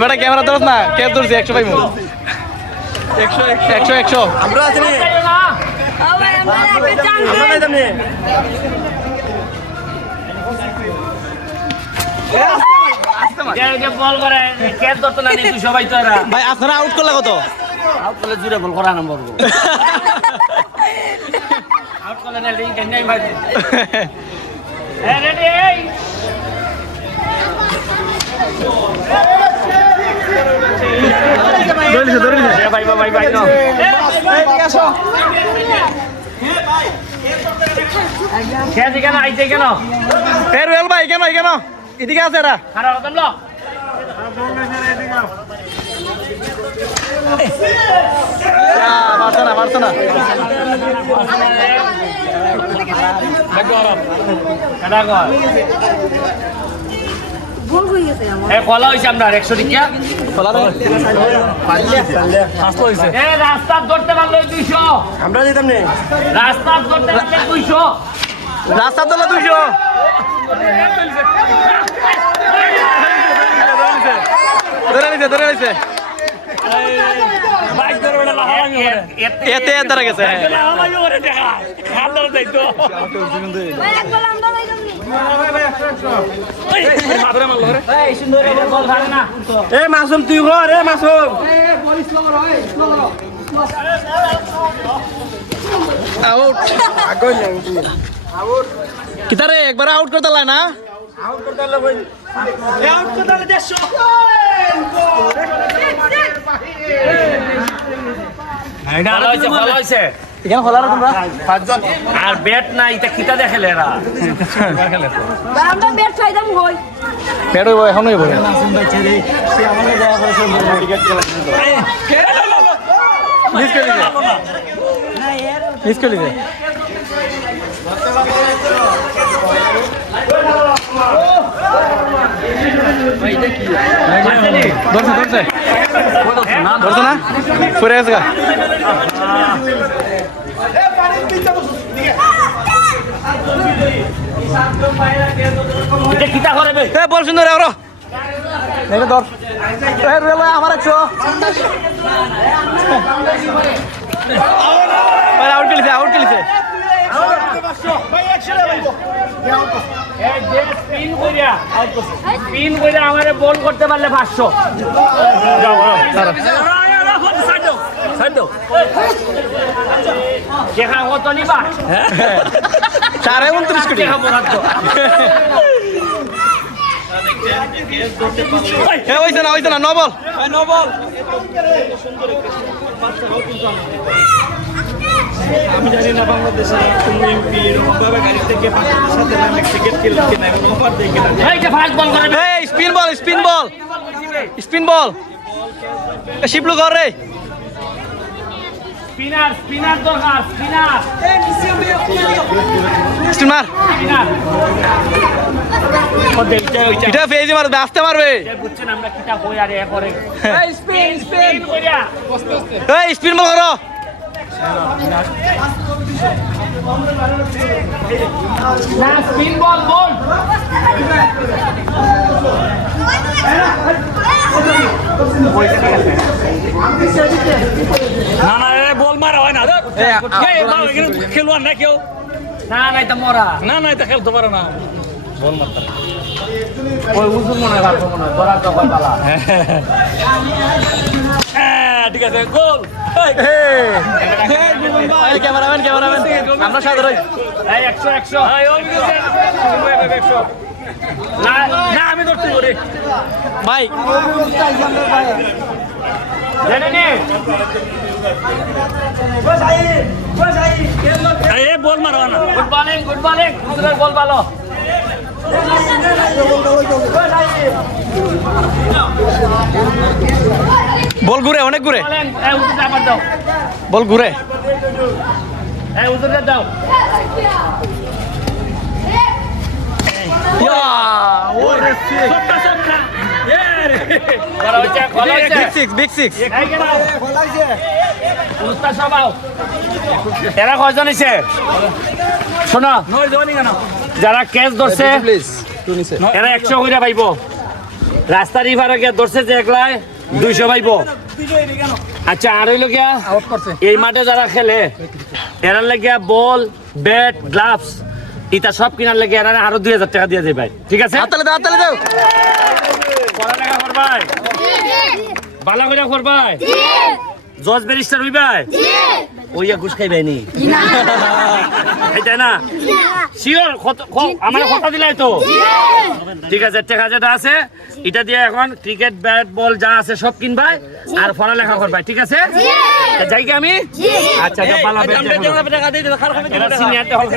বেটা ক্যামেরা ধরস না, কে ধরছি 100 পাইমু 100 আমরা আছি নি আমরা নাই দামনে বল করে কে ধরতো না তুই সবাই তো এরা ভাই আপনারা আউট করলে কত? আউট করলে জুড়ে বল করা নম্বর আউট করলে না লিং কেন ভাই রেডি এই ধরে ভাই ভাই ভাই নো খেয়ে কেন আইতে কেন ফেরওয়েল ভাই কেন এদিকে আছে এরা খারাপ হতাম লো মারছে না কলা হয়েছে আপনার 100 টিকা রাস্তা ধরতে পারলো 200 আমরা যেতাম নে রাস্তা ধরতে পারলে 200 রাস্তা তোলা 200 ধরে নিছে এতে ধরে গেছে এ মাসুম তুই ঘর রে মাসুম আউট কিতারে একবার আউট করতে লাই না আউট করতে হলো ভাই আউট করতে হলো 150 ভালো হয়েছে এখানে খোলা তোমরা পাঁচজন আর ব্যাট নাই এটা কিতা দেখেলে এরা আমরা বেট খাইতাম হই ব্যাট হইব এখন হইব মিস করে দিছে ধরছে না পরে গেছে গা এটা কিতা করে বে এ বল সুন্দর আরো এই ধর এ রেলা আমার 100 ভাই আউট খেলিছে ভাই 100 ভাই এই যে স্পিন কইরা আমারে বল করতে পারলে 500 যাও সাইড দাও দেখা কত নিবা 429 কোটি হইছে না নো বল আমি জানি না বাংলাদেশে কোনো এমপি এরকম ভাবে গাড়ি থেকে পাকিস্তানের সাথে নামে ক্রিকেট খেলতে কিনা এবং অফার দেয় কিনা এই যে ফাস্ট বল করে এই স্পিন বল শিপলু কর রে স্পিনার দরকার স্পিনার এটা ফেজি মারবে আসতে মারবে বুঝছেন আমরা কিটা কই আর এ করে স্পিন কইরা এই স্পিন বল করো না স্পিন বল না রে বল মারা হয় না খেলোয়াড় না কেউ না এটা মরা না এটা খেলতে পারে না বল মারতে ওই উজুর মনে রাখবো মনে ধরা তো বালা ঠিক আছে গোল ক্যামেরাম্যান আমরা সাথে রই এই 100 না আমি ধরতে পারি ভাই জানি নে এই বল মারা হয় না গুড বলিং উজুরের বল ভালো বল ঘুরে অনেক ঘুরে এই উজুরটা আবার দাও বল ঘুরে এই উজুরটা দাও ইয়া ওরে সবটা বড় হইছে ভালো হইছে বিগ সিক্স এই কেন উস্তাদ সবাও এরা কয়জন হইছে শোনো নয় জনি কেন যারা কেস ধরছে প্লিজ টু নিচে এরা 100 কইরা পাইবো রাস্তার ইফারে গিয়া ধরছে যে একলাই 200 পাইবো আচ্ছা আর হইলো গিয়া আউট করছে এই মাঠে যারা খেলে এরার লাগিয়া বল ব্যাট গ্লাভস এটা সব কিনার লাগে এরা আরো 2000 টাকা দিয়ে দেয় ভাই ঠিক আছে হাততালি দাও পড়ালেখা করবাই ভালো করে করবাই জজ ব্যারিস্টার হইবাই ওইয়া ঘুষ খাইবাই নি এইটা না শিওর আমার কথা দিলাই তো ঠিক আছে টাকা যেটা আছে এটা দিয়ে এখন ক্রিকেট ব্যাট বল যা আছে সব কিনবাই আর পড়ালেখা করবাই ঠিক আছে যাই কি আমি আচ্ছা ভালো আমরা টাকা দিয়ে খারাপ হবে সিনিয়রটা হল